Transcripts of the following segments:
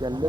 चल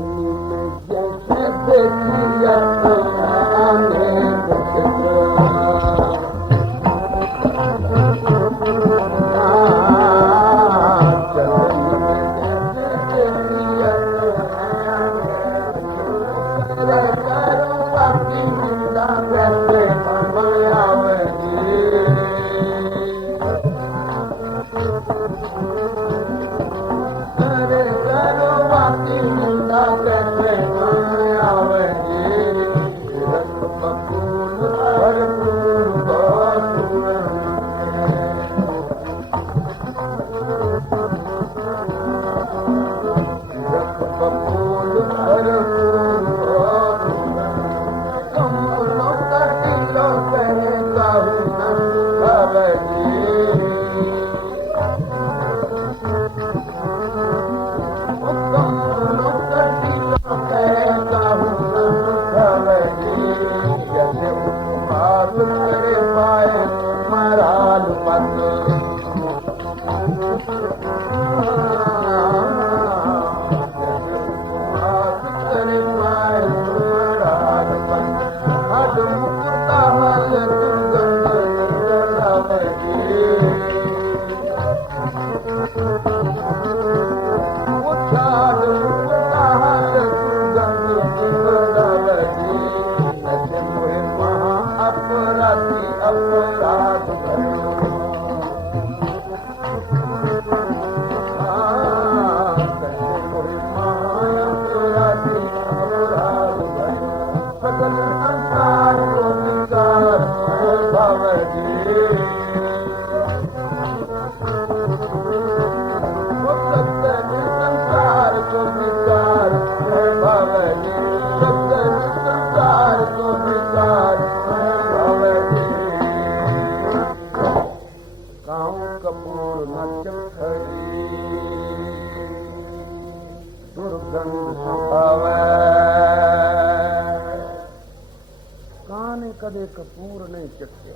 ਕਦੇ ਕਪੂਰ ਨਹੀਂ ਚੱਕਿਆ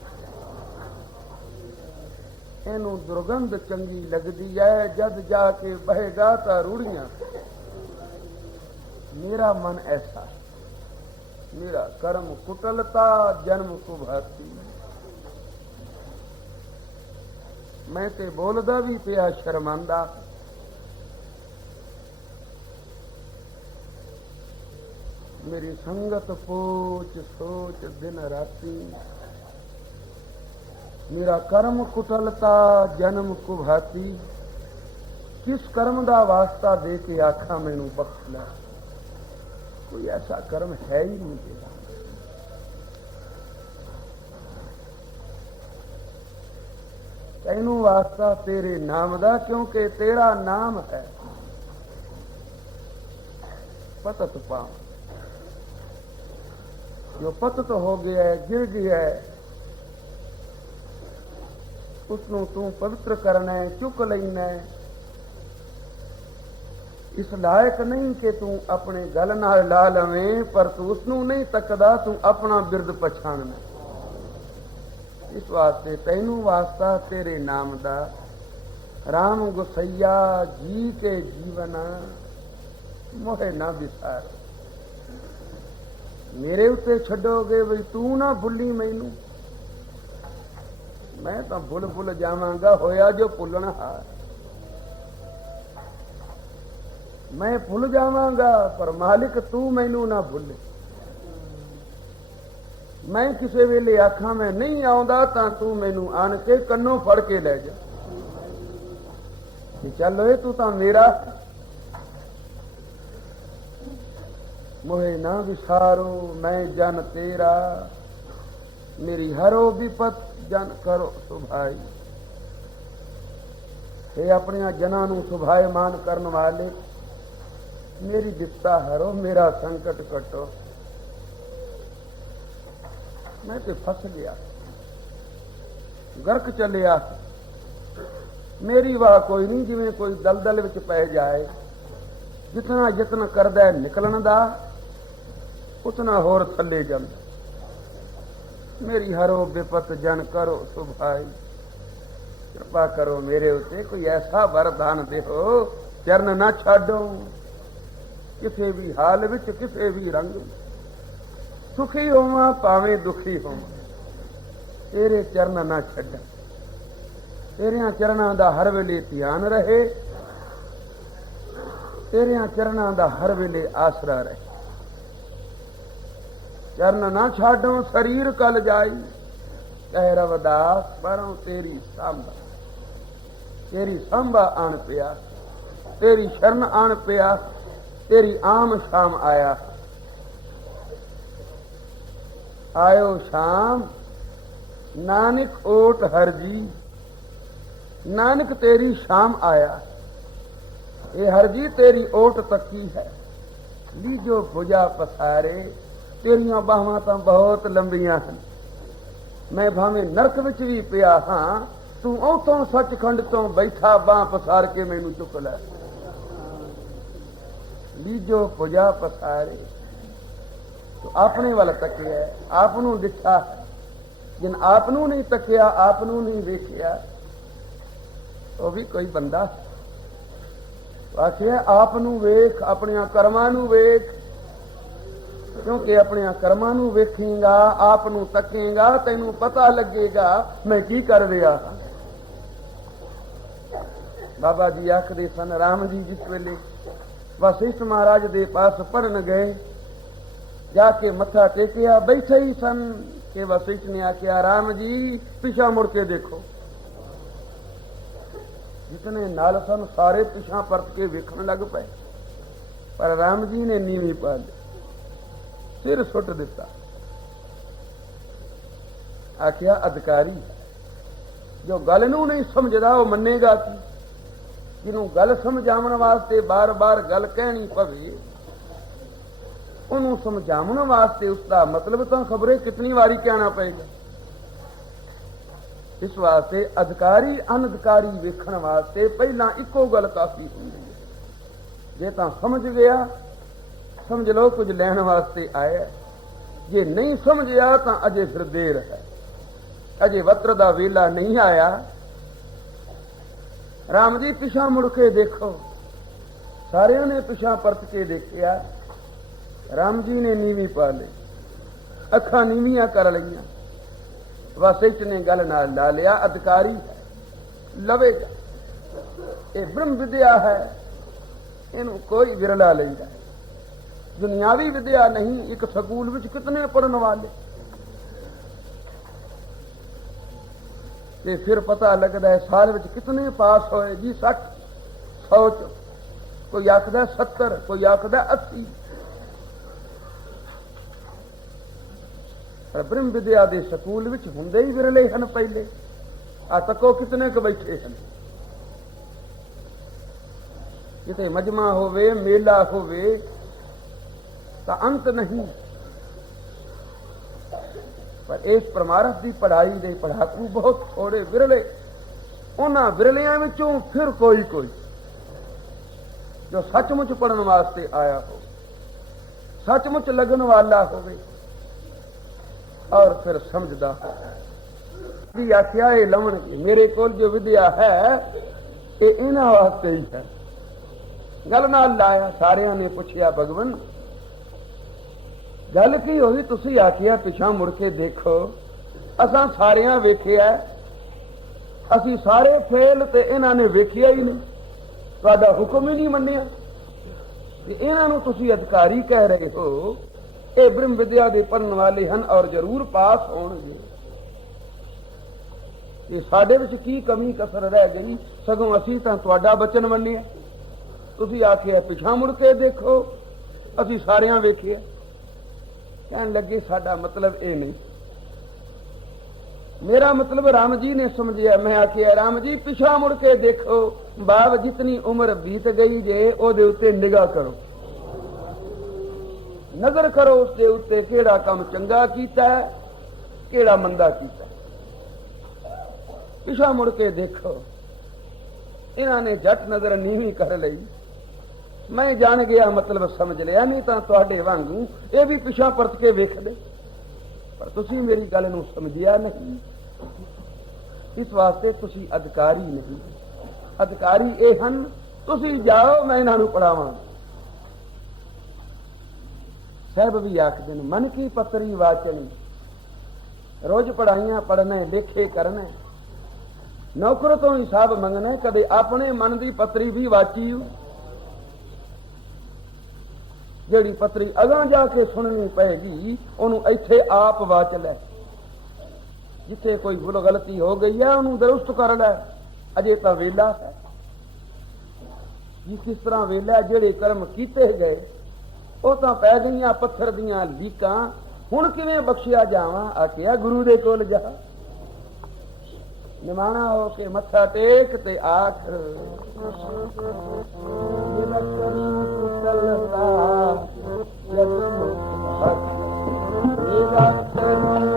ਇਹਨੂੰ ਦੁਰਗੰਧ ਚੰਗੀ ਲੱਗਦੀ ਹੈ ਜਦ ਜਾ ਕੇ ਬਹੇਗਾ ਤਾਂ ਰੂੜੀਆਂ। ਮੇਰਾ ਮਨ ਐਸਾ ਮੇਰਾ ਕਰਮ ਕੁਟਲਤਾ ਜਨਮ ਸੁਭਾਤੀ। ਮੈਂ ਤੇ ਬੋਲਦਾ ਵੀ ਪਿਆ ਸ਼ਰਮਾਂਦਾ। ਮੇਰੀ ਸੰਗਤ ਪੋਚ ਸੋਚ, ਦਿਨ ਰਾਤੀ। ਮੇਰਾ ਕਰਮ ਕੁਟਲਤਾ, ਜਨਮ ਕੁਭਾਤੀ ਕਿਸ ਕਰਮ ਦਾ ਵਾਸਤਾ ਦੇ ਕੇ ਆਖਾਂ ਮੈਨੂੰ ਬਖਸ਼ ਲੈ ਕੋਈ ਐਸਾ ਕਰਮ ਹੈ ਹੀ ਨਹੀਂ ਤੇਰਾ ਤੈਨੂੰ ਵਾਸਤਾ ਤੇਰੇ ਨਾਮ ਦਾ, ਕਿਉਂਕਿ ਤੇਰਾ ਨਾਮ ਹੈ। ਪਤਤ ਪਾ ਜੋ ਪਤਤ ਹੋ ਗਿਆ ਹੈ, ਗਿਰ ਗਿਆ ਹੈ ਉਸ ਨੂੰ ਤੂੰ ਪਵਿੱਤਰ ਕਰਨਾ ਹੈ, ਚੁੱਕ ਲੈਣਾ ਇਸ ਲਾਇਕ ਨਹੀਂ ਕਿ ਤੂੰ ਆਪਣੇ ਗਲ ਨਾਲ ਲਾ ਲਵੇਂ, ਪਰ ਤੂੰ ਉਸ ਨੂੰ ਨਹੀਂ ਤੱਕਦਾ, ਤੂੰ ਆਪਣਾ ਬਿਰਦ ਪਛਾਣਨਾ ਇਸ ਵਾਸਤੇ ਤੈਨੂੰ ਵਾਸਤਾ ਤੇਰੇ ਨਾਮ ਦਾ RAM ਗੁਸਈਆ ਜੀ ਕੇ ਜੀਵਨ, ਮੋਹਿ ਨਾ ਵਿਸਾਰ। ਮੇਰੇ ਉੱਤੇ ਛੱਡੋਗੇ ਵੀ ਤੂੰ ਨਾ ਭੁੱਲੀ ਮੈਨੂੰ। ਮੈਂ ਤਾਂ ਭੁੱਲ ਭੁੱਲ ਜਾਵਾਂਗਾ, ਹੋਇਆ ਜੋ ਭੁੱਲਣ ਹਾਰ। ਮੈਂ ਭੁੱਲ ਜਾਵਾਂਗਾ, ਪਰ ਮਾਲਿਕ ਤੂੰ ਮੈਨੂੰ ਨਾ ਭੁੱਲ। ਮੈਂ ਕਿਸੇ ਵੇਲੇ ਆਖਾਂ, ਮੈਂ ਨਹੀਂ ਆਉਂਦਾ ਤਾਂ ਤੂੰ ਮੈਨੂੰ ਆਣ ਕੇ ਕੰਨੋਂ ਫੜ ਕੇ ਲੈ ਜਾ। ਕਿ ਚੱਲ ਓਏ, ਤੂੰ ਤਾਂ ਮੇਰਾ ਮੋਹੇ ਨਾ ਵਿਸਾਰੋ, ਮੈਂ ਜਨ ਤੇਰਾ। ਮੇਰੀ ਹਰੋ ਵਿਪਤ ਜਨ ਕਰੋ ਸੁਭਾਈ। ਇਹ ਆਪਣੀਆਂ ਜਨਾਂ ਨੂੰ ਸੁਭਾਇਮਾਨ ਕਰਨ ਵਾਲੇ, ਮੇਰੀ ਦਿੱਤਾ ਹਰੋ, ਮੇਰਾ ਸੰਕਟ ਕਟੋ। ਮੈਂ ਤੇ ਫਸ ਗਿਆ। ਗਰਕ ਚੱਲਿਆ। ਮੇਰੀ ਵਾਹ ਕੋਈ ਨਹੀਂ, ਜਿਵੇਂ ਕੋਈ ਦਲਦਲ ਵਿੱਚ ਪੈ ਜਾਏ। ਜਿਤਨਾ ਯਤਨ ਕਰਦਾ ਨਿਕਲਣ ਦਾ ਉਤਨਾ ਹੋਰ ਥੱਲੇ ਜਾਂਦਾ। ਮੇਰੀ ਹਰੋ ਵਿਪਤ ਜਨ ਕਰੋ ਸੁਭਾਈ। ਕਿਰਪਾ ਕਰੋ ਮੇਰੇ ਉਤੇ ਕੋਈ ਐਸਾ ਵਰਦਾਨ ਦੇਹੋ ਚਰਨ ਨਾ ਛਾਡੋ। ਕਿਸੇ ਵੀ ਹਾਲ ਵਿੱਚ ਕਿਸੇ ਵੀ ਰੰਗ। ਵਿੱਚ ਸੁਖੀ ਹੋਵਾਂ, ਭਾਵੇਂ ਦੁਖੀ ਹੋਵਾਂ। ਤੇਰੇ ਚਰਨ ਨਾ ਛੱਡਾਂ। ਤੇਰਿਆਂ ਚਰਨਾਂ ਦਾ ਹਰ ਵੇਲੇ ਧਿਆਨ ਰਹੇ। ਤੇਰਿਆਂ ਚਰਨਾਂ ਦਾ ਹਰ ਵੇਲੇ ਆਸਰਾ ਰਹੇ। ਚਰਨ ਨਾ ਛਾਡੋ ਸਰੀਰ ਕਲ ਜਾਈ ਕਹਿ ਰਵਦਾਸ ਪਰੋਂ ਤੇਰੀ ਸੰਭਾ ਤੇਰੀ ਸੰਭਾ ਆਣ ਪਿਆ ਤੇਰੀ ਸ਼ਰਨ ਆਣ ਪਿਆ ਤੇਰੀ ਆਮ ਸ਼ਾਮ ਆਇਆ ਆਇਓ ਸ਼ਾਮ ਨਾਨਕ ਓਟ ਹਰਜੀ ਨਾਨਕ ਤੇਰੀ ਸ਼ਾਮ ਆਇਆ ਇਹ ਹਰਜੀ ਤੇਰੀ ਓਟ ਤੱਕੀ ਹੈ ਲੀਜੋ ਭੁਜਾ ਪਸਾਰੇ ਤੇਰੀਆਂ ਬਾਹਾਂ ਤਾਂ ਬਹੁਤ ਲੰਬੀਆਂ ਹਨ। ਮੈਂ ਭਾਵੇਂ ਨਰਕ ਵਿੱਚ ਵੀ ਪਿਆ ਹਾਂ, ਤੂੰ ਉਤੋਂ ਸੱਚਖੰਡ ਤੋਂ ਬੈਠਾ ਬਾਹ ਪਸਾਰ ਕੇ ਮੈਨੂੰ ਚੁੱਕ ਲੈ। ਲੀਜੋ ਪੁਜਾ ਪਸਾਰੇ। ਤੋ ਆਪਣੇ ਵੱਲ ਤੱਕਿਆ, ਆਪ ਨੂੰ ਦਿਖਾ ਜਿਨ ਆਪ ਨੂੰ ਨਹੀਂ ਤੱਕਿਆ, ਆਪ ਨੂੰ ਨਹੀਂ ਵੇਖਿਆ। ਉਹ ਵੀ ਕੋਈ ਬੰਦਾ। ਆਖਿਆ, ਆਪ ਨੂੰ ਵੇਖ, ਆਪਣੀਆਂ ਕਰਮਾਂ ਨੂੰ ਵੇਖ। ਕਿਉਂਕਿ ਆਪਣੀਆਂ ਕਰਮਾਂ ਨੂੰ ਵੇਖੇਗਾ, ਆਪ ਨੂੰ ਤੱਕੇਗਾ, ਤੈਨੂੰ ਪਤਾ ਲੱਗੇਗਾ ਮੈਂ ਕੀ ਕਰ ਰਿਹਾ। ਹਾਂ ਬਾਬਾ ਜੀ ਆਖਦੇ ਸਨ, ਰਾਮ ਜੀ ਜਿਸ ਵੇਲੇ ਵਸਿਸ਼ਠ ਮਹਾਰਾਜ ਦੇ ਪਾਸ ਪੜਨ ਗਏ, ਜਾ ਕੇ ਮੱਥਾ ਟੇਕਿਆ, ਬੈਠੇ ਹੀ ਸਨ ਕਿ ਵਸਿਸ਼ਠ ਨੇ ਆਖਿਆ, ਰਾਮ ਜੀ, ਪਿਛਾ ਮੁੜ ਕੇ ਦੇਖੋ। ਜਿਤਨੇ ਨਾਲ ਸਨ, ਸਾਰੇ ਪਿਛਾ ਪਰਤ ਕੇ ਵੇਖਣ ਲੱਗ ਪਏ। ਪਰ ਰਾਮ ਜੀ ਨੇ ਨੀਵੀਂ ਪਾ ਲਈ। ਸਿਰ ਸੁੱਟ ਦਿੱਤਾ। ਆਖਿਆ, ਅਧਿਕਾਰੀ, ਜੋ ਗੱਲ ਨੂੰ ਨਹੀਂ ਸਮਝਦਾ, ਉਹ ਮੰਨੇਗਾ ਕੀ? ਜਿਹਨੂੰ ਗੱਲ ਸਮਝਾਉਣ ਵਾਸਤੇ ਬਾਰ-ਬਾਰ ਗੱਲ ਕਹਿਣੀ ਪਵੇ, ਉਹਨੂੰ ਸਮਝਾਉਣ ਵਾਸਤੇ ਉਸ ਦਾ ਮਤਲਬ ਤਾਂ ਖਬਰੇ ਕਿੰਨੀ ਵਾਰੀ ਕਹਿਣਾ ਪਏਗਾ। ਇਸ ਵਾਸਤੇ ਅਧਿਕਾਰੀ ਅਨਧਿਕਾਰੀ ਵੇਖਣ ਵਾਸਤੇ ਪਹਿਲਾਂ ਇੱਕੋ ਗੱਲ ਕਾਫੀ ਹੁੰਦੀ ਹੈ। ਜੇ ਤਾਂ ਸਮਝ ਗਿਆ ਸਮਝ ਲਓ ਕੁਝ ਲੈਣ ਵਾਸਤੇ ਆਇਆ। ਜੇ ਨਹੀਂ ਸਮਝਿਆ ਤਾਂ ਅਜੇ ਫਿਰ ਦੇਰ ਹੈ। ਅਜੇ ਵਤਰ ਦਾ ਵੇਲਾ ਨਹੀਂ ਆਇਆ। ਰਾਮ ਜੀ, ਪਿਛਾ ਮੁੜ ਕੇ ਦੇਖੋ। ਸਾਰਿਆਂ ਨੇ ਪਿਛਾ ਪਰਤ ਕੇ ਦੇਖਿਆ। ਰਾਮ ਜੀ ਨੇ ਨੀਵੀਂ ਪਾ ਲਈ। ਅੱਖਾਂ ਨੀਵੀਆਂ ਕਰ ਲਈਆਂ। ਵਸਿਸ਼ਠ ਨੇ ਗੱਲ ਨਾਲ ਲਾ ਲਿਆ, ਅਧਿਕਾਰੀ ਲਵੇਗਾ। ਇਹ ਬ੍ਰਹਮ ਵਿਦਿਆ ਹੈ। ਇਹਨੂੰ ਕੋਈ ਵਿਰਲਾ ਲੈਂਦਾ। ਦੁਨਿਆਵੀ ਵਿਦਿਆ ਨਹੀਂ, ਇੱਕ ਸਕੂਲ ਵਿੱਚ ਕਿਤਨੇ ਪੜਨ ਵਾਲੇ? ਤੇ ਫਿਰ ਪਤਾ ਲੱਗਦਾ ਹੈ ਸਾਲ ਵਿੱਚ ਕਿਤਨੇ ਪਾਸ ਹੋਏ ਜੀ 60 100 ਚ। ਕੋਈ ਆਖਦਾ 70 ਕੋਈ ਆਖਦਾ 80 ਪਰ ਬ੍ਰਹਮ ਵਿਦਿਆ ਦੇ ਸਕੂਲ ਵਿੱਚ ਹੁੰਦੇ ਹੀ ਵਿਰਲੇ ਹਨ ਪਹਿਲੇ। ਆ ਤੱਕੋ ਕਿਤਨੇ ਕੁ ਬੈਠੇ ਹਨ? ਜਿੱਥੇ ਮਜਮਾ ਹੋਵੇ, ਮੇਲਾ ਹੋਵੇ ਤਾਂ ਅੰਤ ਨਹੀਂ। ਪਰ ਇਸ ਪਰਮਾਰਥ ਦੀ ਪੜ੍ਹਾਈ ਦੇ ਪੜਾਕੂ ਬਹੁਤ ਥੋੜੇ ਵਿਰਲੇ। ਉਹਨਾਂ ਵਿਰਲਿਆਂ ਵਿੱਚੋਂ ਫਿਰ ਕੋਈ ਕੋਈ ਜੋ ਸੱਚਮੁੱਚ ਪੜਨ ਵਾਸਤੇ ਆਇਆ ਹੋ ਸੱਚਮੁੱਚ ਲੱਗਣ ਵਾਲਾ ਹੋਵੇ ਔਰ ਫਿਰ ਸਮਝਦਾ ਵੀ ਆਖਿਆ, ਇਹ ਲਵਣ ਮੇਰੇ ਕੋਲ ਜੋ ਵਿਦਿਆ ਹੈ, ਇਹ ਇਹਨਾਂ ਵਾਸਤੇ ਹੀ ਹੈ। ਗੱਲ ਨਾਲ ਲਾਇਆ, ਸਾਰਿਆਂ ਨੇ ਪੁੱਛਿਆ ਭਗਵਨ ਗੱਲ ਕੀ ਹੋਈ? ਤੁਸੀਂ ਆਖਿਆ ਪਿਛਾ ਮੁੜ ਕੇ ਦੇਖੋ। ਅਸਾਂ ਸਾਰਿਆਂ ਵੇਖਿਆ ਅਸੀਂ ਸਾਰੇ ਫੇਲ ਤੇ ਇਹਨਾਂ ਨੇ ਵੇਖਿਆ ਹੀ ਨਹੀਂ। ਤੁਹਾਡਾ ਹੁਕਮ ਹੀ ਨਹੀਂ ਮੰਨਿਆ। ਕਿ ਇਹਨਾਂ ਨੂੰ ਤੁਸੀਂ ਅਧਿਕਾਰੀ ਕਹਿ ਰਹੇ ਹੋ, ਇਹ ਬ੍ਰਹਮ ਵਿਦਿਆ ਦੇ ਪੜਨ ਵਾਲੇ ਹਨ ਔਰ ਜ਼ਰੂਰ ਪਾਸ ਹੋਣਗੇ। ਇਹ ਸਾਡੇ ਵਿੱਚ ਕੀ ਕਮੀ, ਕਸਰ ਰਹਿ ਗਈ? ਸਗੋਂ ਅਸੀਂ ਤਾਂ ਤੁਹਾਡਾ ਬਚਨ ਮੰਨਿਆ। ਤੁਸੀਂ ਆਖਿਆ ਪਿਛਾ ਮੁੜ ਕੇ ਦੇਖੋ। ਅਸੀਂ ਸਾਰਿਆਂ ਵੇਖਿਆ। ਕਹਿਣ ਲੱਗੇ, ਸਾਡਾ ਮਤਲਬ ਇਹ ਨਹੀਂ। ਮੇਰਾ ਮਤਲਬ ਰਾਮ ਜੀ ਨੇ ਸਮਝਿਆ। ਮੈਂ ਆਖਿਆ, ਰਾਮ ਜੀ, ਪਿਛਾ ਮੁੜ ਕੇ ਦੇਖੋ ਬਾਬ ਜਿਤਨੀ ਉਮਰ ਬੀਤ ਗਈ ਜੇ, ਉਹਦੇ ਉੱਤੇ ਨਿਗਾਹ ਕਰੋ। ਨਜ਼ਰ ਕਰੋ ਉਸ ਦੇ ਉੱਤੇ ਕਿਹੜਾ ਕੰਮ ਚੰਗਾ ਕੀਤਾ, ਕਿਹੜਾ ਮੰਦਾ ਕੀਤਾ। ਪਿਛਾ ਮੁੜ ਕੇ ਦੇਖੋ, ਇਹਨਾਂ ਨੇ ਜੱਟ ਨਜ਼ਰ ਨੀਵੀਂ ਕਰ ਲਈ। ਮੈਂ ਜਾਣ ਗਿਆ, ਮਤਲਬ ਸਮਝ ਲਿਆ ਨਹੀਂ ਤਾਂ ਤੁਹਾਡੇ ਵਾਂਗੂ ਇਹ ਵੀ ਪਿਛਾ ਪਰਤ ਕੇ ਵੇਖਦੇ। ਪਰ ਤੁਸੀਂ ਮੇਰੀ ਗੱਲ ਨੂੰ ਸਮਝਿਆ ਨਹੀਂ। ਇਸ ਵਾਸਤੇ ਤੁਸੀਂ ਅਧਿਕਾਰੀ ਨਹੀਂ। ਅਧਿਕਾਰੀ ਇਹ ਹਨ, ਤੁਸੀਂ ਜਾਓ, ਮੈਂ ਇਹਨਾਂ ਨੂੰ ਪੜਾਵਾਂ ਸਹਿਬ ਵੀ ਆਖਦੇ ਨੇ, ਮਨ ਕੀ ਪਤਰੀ ਵਾਚਣੀ ਰੋਜ਼ ਪੜਾਈਆਂ ਪੜਨੇ ਲੇਖੇ ਕਰਨੇ। ਨੌਕਰ ਤੋਂ ਹਿਸਾਬ ਮੰਗਣਾ, ਕਦੇ ਆਪਣੇ ਮਨ ਦੀ ਪਤਰੀ ਵੀ ਵਾਚੀ ਜਿਹੜੀ ਪਤਰੀ ਅਗਾਂ ਜਾ ਕੇ ਸੁਣਨੀ ਪਏਗੀ ਉਹਨੂੰ ਇੱਥੇ ਆਪ ਵਾਚ ਲੈ। ਜਿੱਥੇ ਕੋਈ ਭੁਲ ਗਲਤੀ ਹੋ ਗਈ ਹੈ ਉਹਨੂੰ ਦਰੁਸਤ ਕਰ ਲੈ। ਅਜੇ ਤਾਂ ਵੇਲਾ ਹੈ। ਜੀ ਕਿਸ ਤਰ੍ਹਾਂ ਵੇਲਾ, ਜਿਹੜੇ ਕਰਮ ਕੀਤੇ ਗਏ, ਉਹ ਤਾਂ ਪੈ ਗਈਆਂ ਪੱਥਰ ਦੀਆਂ ਲੀਕਾਂ। ਹੁਣ ਕਿਵੇਂ ਬਖਸ਼ਿਆ ਜਾਵਾਂ? ਆਖਿਆ, ਗੁਰੂ ਦੇ ਕੋਲ ਜਾ। ਨਿਮਾਣਾ ਹੋ ਕੇ ਮੱਥਾ ਟੇਕ ਤੇ ਆਖ ਨਿਰਕਰੀ ਕੁਤਲਤਾ Allah'a yakın. İlahi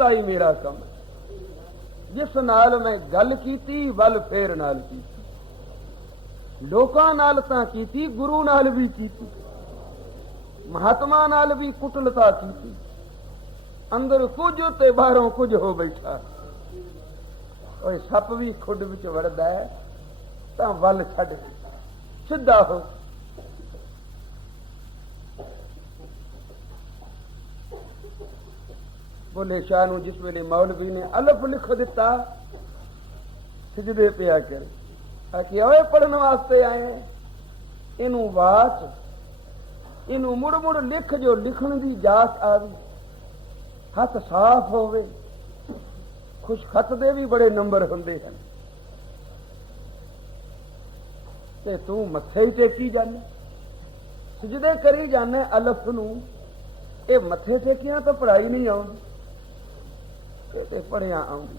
ਕੁਟਲਤਾ ਹੀ ਮੇਰਾ ਕੰਮ ਜਿਸ ਨਾਲ ਮੈਂ ਗੱਲ ਕੀਤੀ, ਵੱਲ ਫੇਰ ਨਾਲ ਕੀਤੀ। ਲੋਕਾਂ ਨਾਲ ਤਾਂ ਕੀਤੀ, ਗੁਰੂ ਨਾਲ ਵੀ ਕੀਤੀ। ਮਹਾਤਮਾ ਨਾਲ ਵੀ ਕੁਟਲਤਾ ਕੀਤੀ। ਅੰਦਰ ਕੁਝ ਤੇ ਬਾਹਰੋਂ ਕੁਝ ਹੋ ਬੈਠਾ। ਓਏ ਸੱਪ ਵੀ ਖੁੱਡ ਵਿੱਚ ਵੜਦਾ ਤਾਂ ਵੱਲ ਛੱਡ ਸਿੱਧਾ ਹੋ ਭੋਲੇ ਸ਼ਾਹ ਨੂੰ ਜਿਸ ਵੇਲੇ ਮੌਲਵੀ ਨੇ ਅਲਫ ਲਿਖ ਦਿੱਤਾ, ਸਜਦੇ ਪਿਆ ਕਰ। ਆਖਿਆ ਓਏ ਪੜਨ ਵਾਸਤੇ ਆਏ? ਇਹਨੂੰ ਵਾਚ, ਇਹਨੂੰ ਮੁੜ ਮੁੜ ਲਿਖ ਜੋ ਲਿਖਣ ਦੀ ਜਾਚ ਆਵੇ। ਹੱਥ ਸਾਫ਼ ਹੋਵੇ। ਖੁਸ਼ ਖਤ ਦੇ ਵੀ ਬੜੇ ਨੰਬਰ ਹੁੰਦੇ ਹਨ। ਤੇ ਤੂੰ ਮੱਥੇ ਹੀ ਟੇਕੀ ਜਾਨੇ। ਸਜਦੇ ਕਰੀ ਜਾਂਦਾ ਅਲਫ ਨੂੰ। ਇਹ ਮੱਥੇ ਟੇਕਿਆਂ ਤਾਂ ਪੜਾਈ ਨਹੀਂ ਆਉਂਦੀ। ਇਹ ਪੜਿਆ ਆਉਂਦੀ।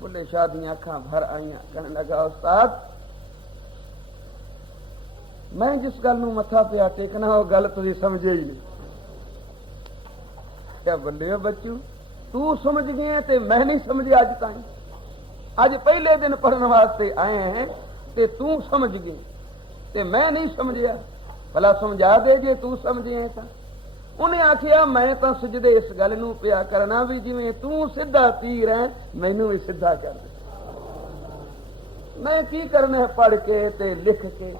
ਬੁੱਲੇ ਸ਼ਾਹ ਦੀਆਂ ਅੱਖਾਂ ਭਰ ਆਈਆਂ, ਕਹਿਣ ਲੱਗਾ, ਉਸਤਾਦ, ਮੈਂ ਜਿਸ ਗੱਲ ਨੂੰ ਮੱਥਾ ਪਿਆ ਟੇਕਣਾ, ਉਹ ਗੱਲ ਤੁਸੀਂ ਸਮਝੇ ਹੀ ਨਹੀਂ। ਕਿਆ ਬੱਲੇ ਬੱਚੂ, ਤੂੰ ਸਮਝ ਗਿਆ ਤੇ ਮੈਂ ਨਹੀਂ ਸਮਝਿਆ ਅੱਜ ਤਾਈਂ। ਅੱਜ ਪਹਿਲੇ ਦਿਨ ਪੜਨ ਵਾਸਤੇ ਆਏ ਹੈ ਤੇ ਤੂੰ ਸਮਝ ਗਈ ਤੇ ਮੈਂ ਨਹੀਂ ਸਮਝਿਆ। ਭਲਾ ਸਮਝਾ ਦੇ ਜੇ ਤੂੰ ਸਮਝਿਆ ਤਾਂ। ਉਹਨੇ ਆਖਿਆ, ਮੈਂ ਤਾਂ ਸਜਦੇ ਇਸ ਗੱਲ ਨੂੰ ਪਿਆ ਕਰਨਾ ਵੀ ਜਿਵੇਂ ਤੂੰ ਸਿੱਧਾ ਤੀਰ ਹੈ, ਮੈਨੂੰ ਵੀ ਸਿੱਧਾ ਕਰ ਦੇ। ਮੈਂ ਕੀ ਕਰਨਾ ਹੈ ਪੜ ਕੇ ਤੇ ਲਿਖ ਕੇ?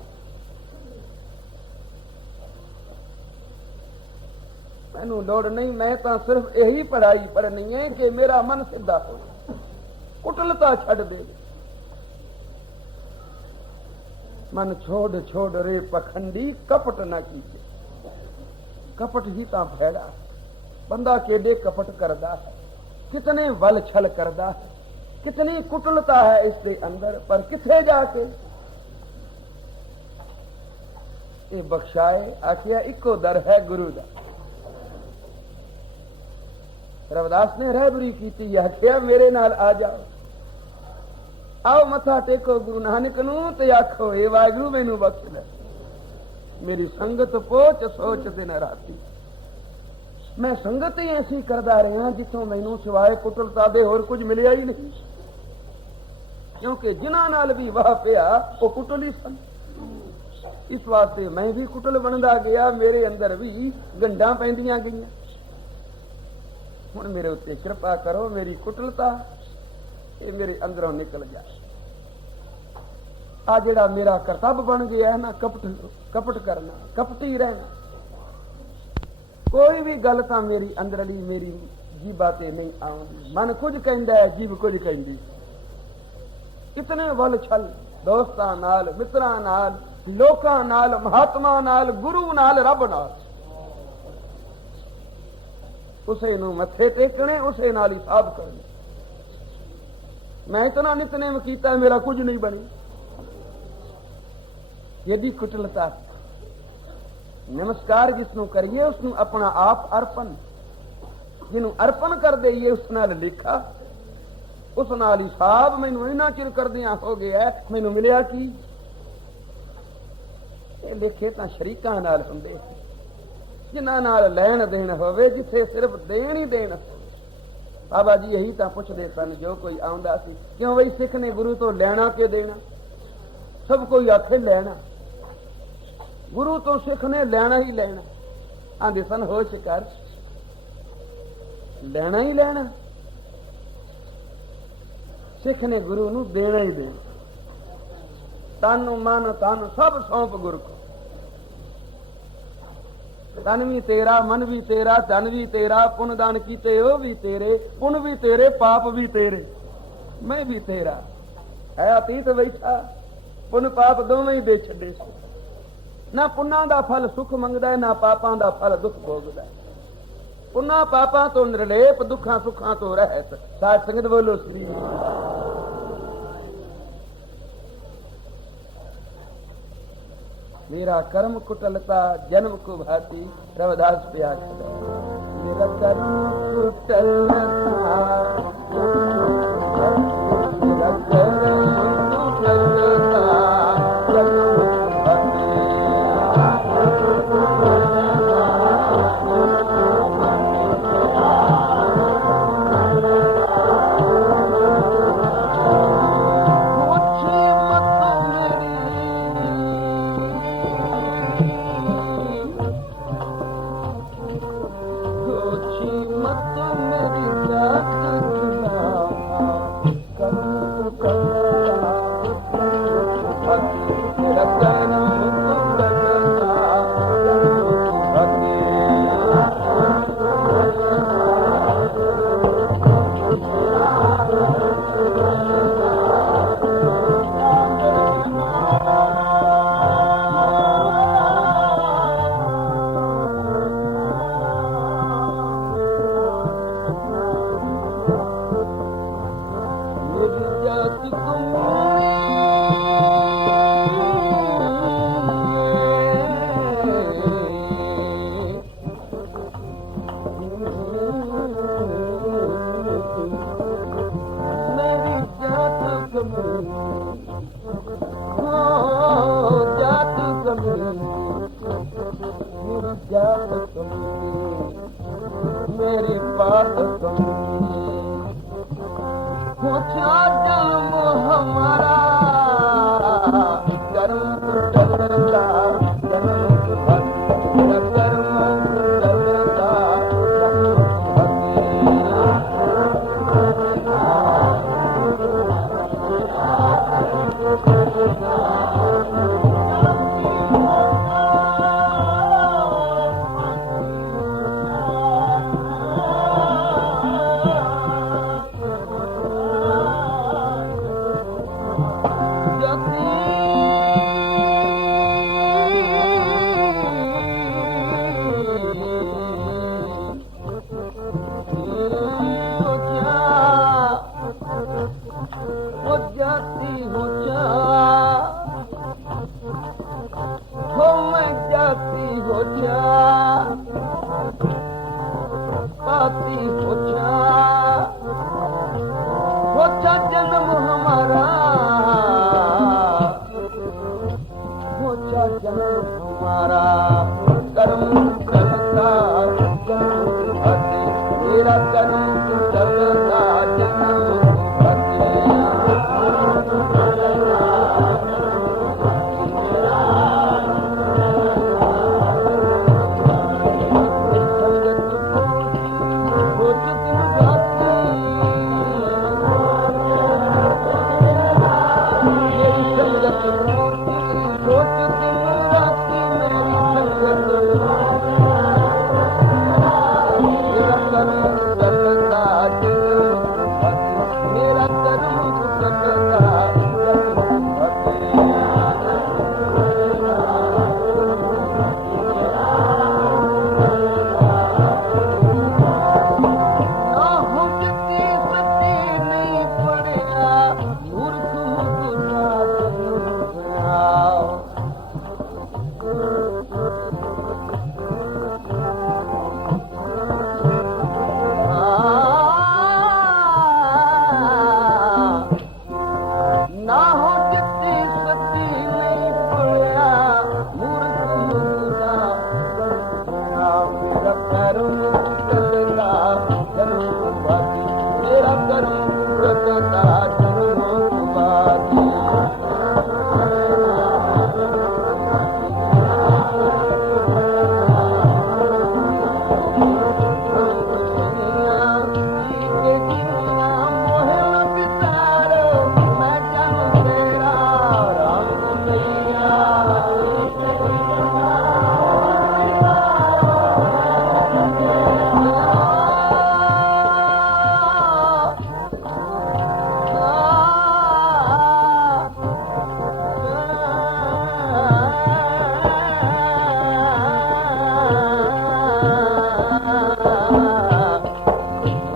ਮੈਨੂੰ ਲੋੜ ਨਹੀਂ, ਮੈਂ ਤਾਂ ਸਿਰਫ ਇਹੀ ਪੜਾਈ ਪੜਨੀ ਹੈ ਕਿ ਮੇਰਾ ਮਨ ਸਿੱਧਾ ਹੋਵੇ ਕੁਟਲਤਾ ਛੱਡ ਦੇ। ਮਨ ਛੋੜ ਛੋੜ ਰੇ ਪਖੰਡੀ, ਕਪਟ ਨਾ ਕੀਜੇ ਕਪਟ ਹੀ ਤਾਂ ਫੈੜਾ ਬੰਦਾ ਕਿਹੜੇ ਕਪਟ ਕਰਦਾ ਹੈ? ਕਿਤਨੇ ਵਲ ਛਲ ਕਰਦਾ ਹੈ? ਕਿਤਨੀ ਕੁਟਲਤਾ ਹੈ ਇਸ ਦੇ ਅੰਦਰ? ਪਰ ਕਿੱਥੇ ਜਾ ਕੇ? ਇਹ ਬਖਸ਼ਾਏ ਆਖਿਆ, ਇੱਕੋ ਦਰ ਹੈ ਗੁਰੂ ਦਾ। ਰਵਿਦਾਸ ਨੇ ਰਹਿਬਰੀ ਕੀਤੀ ਆਖਿਆ, ਮੇਰੇ ਨਾਲ ਆ ਜਾਓ। ਆਓ ਮੱਥਾ ਟੇਕੋ, ਗੁਰੂ ਨਾਨਕ ਨੂੰ ਤੇ ਆਖੋ, ਇਹ ਵਾਹਿਗੁਰੂ ਮੈਨੂੰ ਬਖਸ਼ ਲੈ ਮੇਰੀ ਸੰਗਤ ਪੋਚ ਸੋਚ ਦਿਨ ਰਾਤੀ ਮੈਂ ਸੰਗਤ ਹੀ ਐਸੀ ਕਰਦਾ ਰਿਹਾ ਜਿੱਥੋਂ ਮੈਨੂੰ ਸਿਵਾਏ ਕੁਟਲਤਾ ਦੇ ਹੋਰ ਕੁਝ ਮਿਲਿਆ ਹੀ ਨਹੀਂ। ਕਿਉਂਕਿ ਜਿਨ੍ਹਾਂ ਨਾਲ ਵੀ ਵਾਹ ਪਿਆ, ਉਹ ਕੁਟਲ ਹੀ ਸਨ। ਇਸ ਵਾਸਤੇ ਮੈਂ ਵੀ ਕੁਟਲ ਬਣਦਾ ਗਿਆ, ਮੇਰੇ ਅੰਦਰ ਵੀ ਗੰਡਾਂ ਪੈਂਦੀਆਂ ਗਈਆਂ। ਹੁਣ ਮੇਰੇ ਉੱਤੇ ਕਿਰਪਾ ਕਰੋ, ਮੇਰੀ ਕੁਟਲਤਾ ਇਹ ਮੇਰੇ ਅੰਦਰੋਂ ਨਿਕਲ ਜਾਏ। ਆ ਜਿਹੜਾ ਮੇਰਾ ਕਰਤੱਵ ਬਣ ਗਿਆ ਹੈ ਨਾ ਕਪਟ ਕਪਟ ਕਰਨਾ, ਕਪਟੀ ਰਹਿਣਾ। ਕੋਈ ਵੀ ਗੱਲ ਤਾਂ ਮੇਰੀ ਅੰਦਰਲੀ ਮੇਰੀ ਜੀਬਾ ਤੇ ਨਹੀਂ ਆਉਂਦੀ। ਮਨ ਕੁਝ ਕਹਿੰਦਾ ਹੈ ਜੀਬ ਕੁਝ ਕਹਿੰਦੀ। ਇਤਨੇ ਵੱਲ ਛਲ, ਦੋਸਤਾਂ ਨਾਲ, ਮਿੱਤਰਾਂ ਨਾਲ, ਲੋਕਾਂ ਨਾਲ, ਮਹਾਤਮਾ ਨਾਲ, ਗੁਰੂ ਨਾਲ, ਰੱਬ ਨਾਲ। ਉਸੇ ਨੂੰ ਮੱਥੇ ਟੇਕਣੇ, ਉਸੇ ਨਾਲ ਹੀ ਸਾਬ ਕਰਨੇ। ਮੈਂ ਇਤਨਾ ਨਿਤਨੇਮ ਕੀਤਾ, ਮੇਰਾ ਕੁਝ ਨਹੀਂ ਬਣੀ। ਯਦੀ ਕੁਟਲਤਾ ਨਮਸਕਾਰ ਜਿਸ ਨੂੰ ਕਰੀਏ ਉਸ ਨੂੰ ਆਪਣਾ ਆਪ ਅਰਪਣ ਜਿਹਨੂੰ ਅਰਪਣ ਕਰ ਦਈਏ ਉਸ ਨਾਲ ਲੇਖਾ ਉਸ ਨਾਲ ਹਿਸਾਬ ਮੈਨੂੰ ਇੰਨਾ ਚਿਰ ਕਰਦਿਆਂ ਹੋ ਗਿਆ ਮੈਨੂੰ ਮਿਲਿਆ ਕੀ ਇਹ ਲੇਖੇ ਤਾਂ ਸ਼ਰੀਕਾਂ ਨਾਲ ਹੁੰਦੇ ਜਿਨ੍ਹਾਂ ਨਾਲ ਲੈਣ ਦੇਣ ਹੋਵੇ ਜਿੱਥੇ ਸਿਰਫ ਦੇਣ ਹੀ ਦੇਣ ਬਾਬਾ ਜੀ ਇਹੀ ਤਾਂ ਪੁੱਛਦੇ ਸਨ ਜੋ ਕੋਈ ਆਉਂਦਾ ਸੀ ਕਿਉਂ ਬਈ ਸਿੱਖ ਨੇ ਗੁਰੂ ਤੋਂ ਲੈਣਾ ਕਿ ਦੇਣਾ ਸਭ ਕੋਈ ਆਖੇ ਲੈਣਾ ਗੁਰੂ ਤੋਂ ਸਿੱਖ ਨੇ ਲੈਣਾ ਹੀ ਲੈਣਾ। ਆਂਦੇ ਸਨ, ਹੋਸ਼ ਕਰ। ਲੈਣਾ ਹੀ ਲੈਣਾ। ਸਿੱਖ ਨੇ ਗੁਰੂ ਨੂੰ ਦੇਣਾ ਹੀ ਦੇਣਾ। ਤਨ ਮਨ, ਤਨ ਸਭ ਸੌਂਪ ਗੁਰ ਕੋ। ਤਨ ਵੀ ਤੇਰਾ, ਮਨ ਵੀ ਤੇਰਾ, ਧਨ ਵੀ ਤੇਰਾ, ਪੁੰਨ ਦਾਨ ਕੀਤੇ ਉਹ ਵੀ ਤੇਰੇ, ਪੁੰਨ ਵੀ ਤੇਰੇ, ਪਾਪ ਵੀ ਤੇਰੇ। ਮੈਂ ਵੀ ਤੇਰਾ। ਹੈ ਅਤੀਤ ਬੈਠਾ। ਪੁੰਨ ਪਾਪ ਦੋਵੇਂ ਹੀ ਦੇ ਛੱਡੇ ਸੀ। ਨਾ ਪੁੰਨਾਂ ਦਾ ਫਲ ਸੁਖ ਮੰਗਦਾ ਹੈ, ਨਾ ਪਾਪਾਂ ਦਾ ਫਲ ਦੁੱਖ ਭੋਗਦਾ ਹੈ। ਪੁੰਨਾਂ ਪਾਪਾਂ ਤੋਂ ਨਿਰਲੇਪ, ਦੁੱਖਾਂ ਸੁੱਖਾਂ ਤੋਂ ਰਹਿਤ। ਸਾਧ ਸੰਗਤ ਬੋਲੋ ਸ੍ਰੀ ਮੇਰਾ ਕਰਮ ਕੁਟਲਤਾ, ਜਨਮ ਕੋ ਭਾਤੀ, ਰਵਦਾਸ ਪਿਆ ਕਰਦਾ ਮੇਰਾ ਕਰਮ ਕੁਟਲਤਾ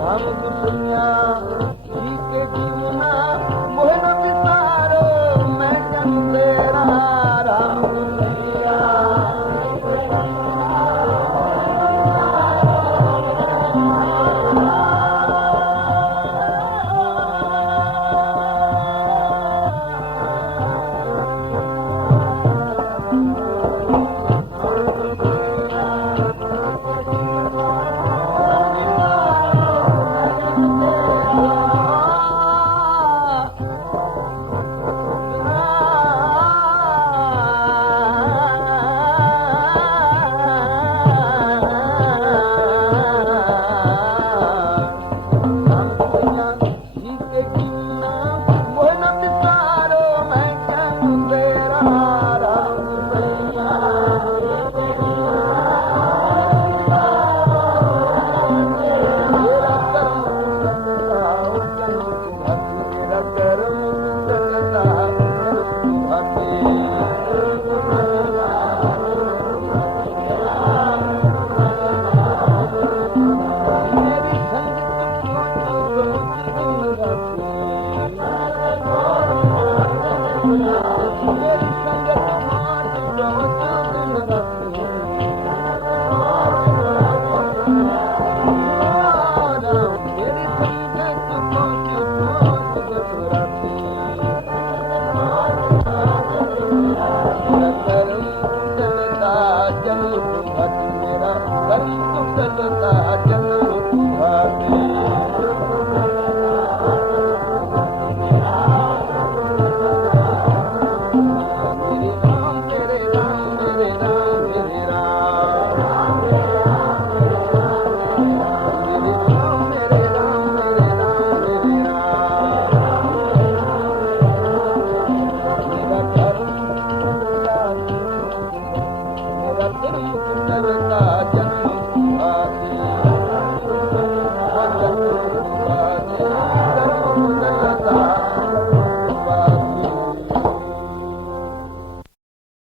ਸਭ ਦੁਨੀਆ कुडल